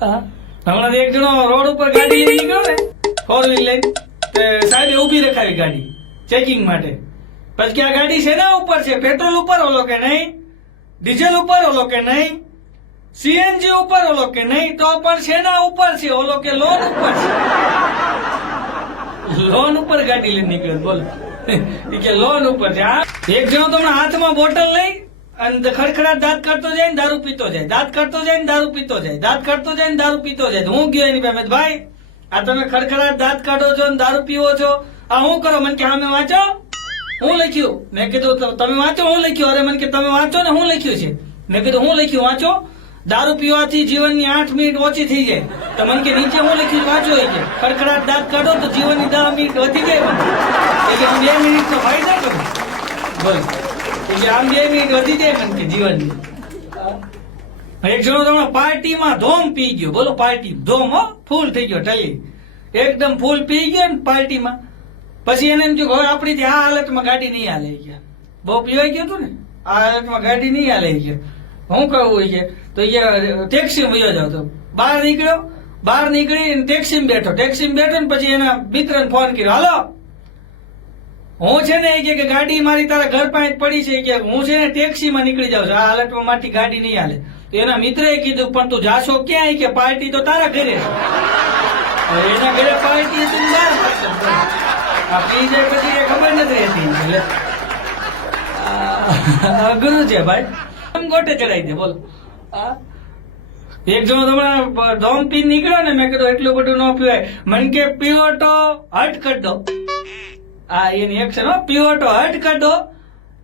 હમણાં એક જણો રોડ ઉપર ગાડી લઈ નીકળ્યો ને 4 વ્હીલ લઈને સાહેબે ઉભી રખાવી ગાડી ચેકિંગ માટે. પછી કે આ ગાડી શેના ઉપર છે? પેટ્રોલ ઉપર ઓલો કે નહીં, ડીઝલ ઉપર ઓલો કે નહીં, સીએનજી ઉપર ઓલો કે નહીં, તો પણ શેના ઉપર છે? ઓલો કે લોન ઉપર છે. લોન ઉપર ગાડી લઈને નીકળે. બોલો કે લોન ઉપર છે. એક જણો તો હાથમાં બોટલ લઈ અને ખડખડાટ દાંત કરતો જાય ને દારૂ પીતો જાય, દાંત કરતો જાય ને દારૂ પીતો જાય, દાંત કરતો જાય ને દારૂ પીતો જાય. હું ગયો એની પાસે, ભાઈ આ તમે ખડખડાટ દાંત કાઢો છો ને દારૂ પીવો છો, આ હું કરો? મને કે અમે વાંચો, હું લખ્યું. મેં કીધું તમે વાંચો, હું લખ્યું. અરે મને કે તમે વાંચો ને, હું લખ્યું છે. મેં કીધું હું લખ્યું? વાંચો. દારૂ પીવાથી જીવનની 8 મિનિટ ઓછી થઈ જાય. તો મને કે નીચે હું લખ્યું વાંચો. એ કે ખડખડાટ દાંત કાઢો તો જીવનની 10 મિનિટ વધી જાય. એટલે હું 2 મિનિટ નો ફાયદા કરું. બોલ એટલે આમ 2 મિનિટ વધી જાય મને કે જીવનની. એક જણો તમે પાર્ટીમાં ધોમ પી ગયો. બોલો પાર્ટી ધોમ ફૂલ થઈ ગયો, ટલી એકદમ ફૂલ પી ગયો ને પાર્ટીમાં. પછી એને એમ થયું હવે આપણી આ હાલતમાં ગાડી નહીં હાલે ગયા. બહુ પીવાઈ ગયું હતું ને, આ હાલતમાં ગાડી નહીં હાલે ગયા. હું કહું છે તો ટેક્સી વયો જાવ. તો બહાર નીકળ્યો, બહાર નીકળી ટેક્સીમાં બેઠો ને પછી એના મિત્રને ફોન કર્યો, હાલો હું છે ને કે ગાડી મારી તારા ઘર પાસે પડી છે કે હું છે ને ટેક્સીમાં નીકળી જાઉં છું, આ હાલતમાં મારી ગાડી નહીં હાલે. તો એના મિત્રએ કીધું પણ તું જાશો ક્યાં? કે પાર્ટી તો તારા ઘરે છે. એના ઘરે પાર્ટી હતી બહાર પી જાય પછી ખબર નથી રહેતી. એટલે અઘરું છે ભાઈ, ગોટે ચડાવી દે. બોલો એક જણો તમારા ધોમ પી નીકળ્યો ને, મેં કીધું એટલું બધું ન પીવાય. મને કે પીવો તો હટ કરી દો. આ એની એક્શન, પીવો તો હટ કરી દો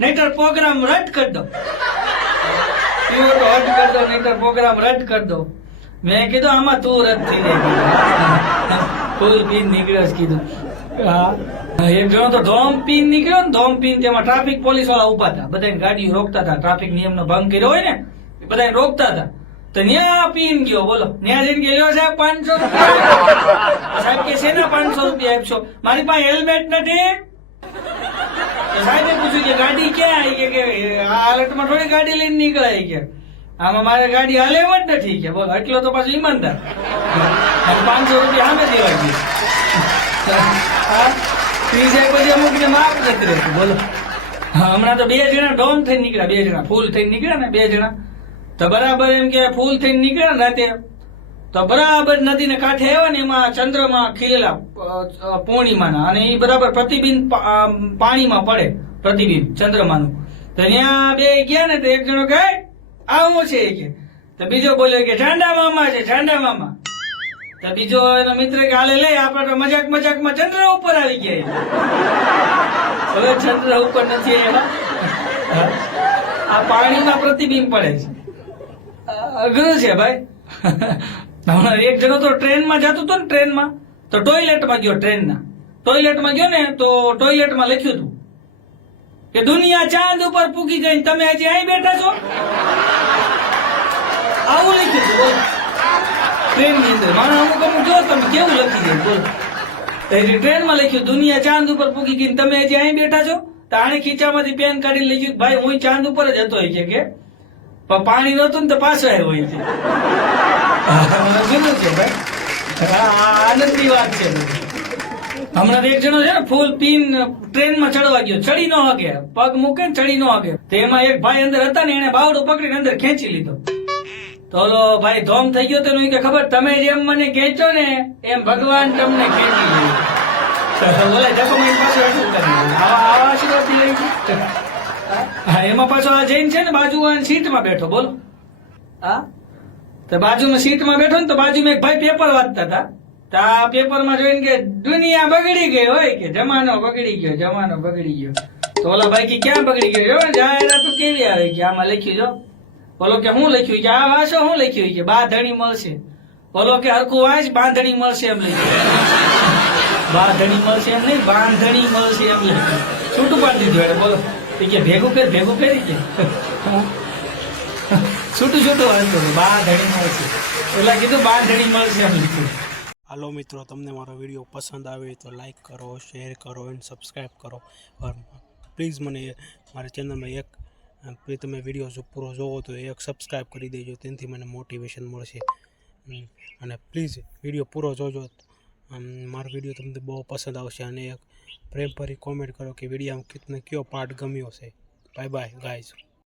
નહીતર પ્રોગ્રામ રદ કરી દો. પીવો તો હટ કરી દો નહીતર પ્રોગ્રામ રદ કરી દો. મેં કીધું આમાં તું રદ થઈ જાય. ફૂલ પીન નીકળ્યો કીધું. એક જણો તો ધોમ પીન નીકળ્યો ને, ધોમ પીન તેમાં ટ્રાફિક પોલીસ વાળા ઉભા હતા, બધાને ગાડીઓ રોકતા હતા. ટ્રાફિક નિયમનો ભંગ કર્યો હોય ને બધાને રોકતા હતા. તો ન્યા પીન ગયો. બોલો ન્યા જઈને ગયો, સાહેબ 500 રૂપિયા. સાહેબ કે શેના 500 રૂપિયા આપશો? મારી પાસે હેલ્મેટ નથી. સાહેબે પૂછ્યું કે ગાડી ક્યાં? કે આ હાલતમાં થોડી ગાડી લઈને નીકળાય કે આમાં મારે ગાડી હાલે એમ જ નથી. કે બોલો એટલો તો પાછું ઈમાનદાર. 500 રૂપિયા સામે દેવા ગયું. પછી અમુક ને માફ નથી રહેતું. બોલો હમણાં તો 2 જણા ડોમ થઈને નીકળ્યા, 2 જણા ફૂલ થઈને નીકળ્યા ને, 2 જણા તો બરાબર એમ કે ફૂલ થઈને નીકળ્યા ને રાતે, તો બરાબર નદીને કાંઠે આવ્યા ને એમાં ચંદ્રમાં ખીલેલા પૂર્ણિમાના, અને એ બરાબર પ્રતિબિંબ પાણીમાં પડે, પ્રતિબિંબ ચંદ્રમાનું. તો ત્યાં 2 ગયા ને તો એક જણો કહે આવું છે કે, તો બીજો બોલ્યો કે ઝાંડા મામા છે, ઝાંડા મામા. તો બીજો એનો મિત્ર કે હાલે લઈ આપડે તો મજાકમાં ચંદ્ર ઉપર આવી ગયા. હવે ચંદ્ર ઉપર નથી એમાં, આ પાણીમાં પ્રતિબિંબ પડે છે. અઘરું છે ભાઈ. હમણાં એક જણો તો ટ્રેનમાં જતો હતો ને, ટ્રેનમાં તો ટોયલેટમાં ગયો. ટ્રેનના ટોયલેટમાં ગયો ને તો ટોયલેટમાં લખ્યું હતું કે દુનિયા ચાંદ ઉપર પૂગી ગઈ, તમે હજી અહીં બેઠા છો. આવું લખ્યું હતું. બોલો ટ્રેન ની અંદર માનો અમુક જો તમે કેવું લખી જાય. બોલો ટ્રેનમાં લખ્યું દુનિયા ચાંદ ઉપર પૂગી ગઈ, તમે હજી અહીં બેઠા છો. તો આને ખીચામાંથી પેન કાઢી લખ્યું ભાઈ હું ચાંદ ઉપર જ હતો કે પણ પાણી નતું ને તો પાછો આવ્યો છે. ભાઈ આનંદની વાત છે. હમણાં એક જણો છે ને ફૂલ પીન ટ્રેનમાં ચડવા ગયો, ચડી ન હકે, પગ મૂકે ને ચડી ન હકે. તો એમાં એક ભાઈ અંદર હતા ને, એને બાવડું પકડીને અંદર ખેંચી લીધો. તો ઓલો ભાઈ ધોમ થઈ ગયો. તો કે ખબર તમે જેમ મને ખેંચો ને એમ ભગવાન તમને ખેંચી લે. બોલે જપો મારી પાસે એટલું કરી આવા આશીર્વાદ લઈ. હા એમાં પાછો આ જૈન છે ને બાજુ સીટમાં બેઠો. બોલો હા તો બાજુમાં સીટમાં બેઠો ને તો બાજુમાં એક ભાઈ પેપર વાંચતા હતા. તો આ પેપરમાં જોઈને કે દુનિયા બગડી ગઈ હોય, કે જમાનો બગડી ગયો, જમાનો બગડી ગયો. તો ઓલા ભાઈ કે ક્યાં બગડી ગયો? જાહેરાત કેવી આવે કે આમાં લખ્યું જો. બોલો કે હું લખ્યું? કે આ વાંચો. હું લખ્યું? કે બાંધણી મળશે. બોલો કે હરખું વાંચ, બાંધણી મળશે એમ લખ્યું. બાંધણી મળશે એમ નહીં, બાંધણી મળશે એમ લખ્યું. છૂટું પાડી દીધું એને. બોલો કે ભેગું કરી કે છૂટું વાંચતો બાંધણી મળશે એટલે કીધું બાંધણી મળશે એમ લખ્યું. હાલો મિત્રો, તમને મારો વિડીયો પસંદ આવે તો લાઈક કરો, શેર કરો અને સબસ્ક્રાઈબ કરો. પ્લીઝ મને મારા ચેનલમાં એક તમે વિડીયો પૂરો જોવો તો એક સબસ્ક્રાઈબ કરી દેજો, તેનાથી મને મોટિવેશન મળશે. અને પ્લીઝ વિડીયો પૂરો જોજો. મારો વિડીયો તમને બહુ પસંદ આવશે અને એક પ્રેમભરી કોમેન્ટ કરો કે વિડીયોમાં કયો પાર્ટ ગમ્યો છે. Bye bye guys.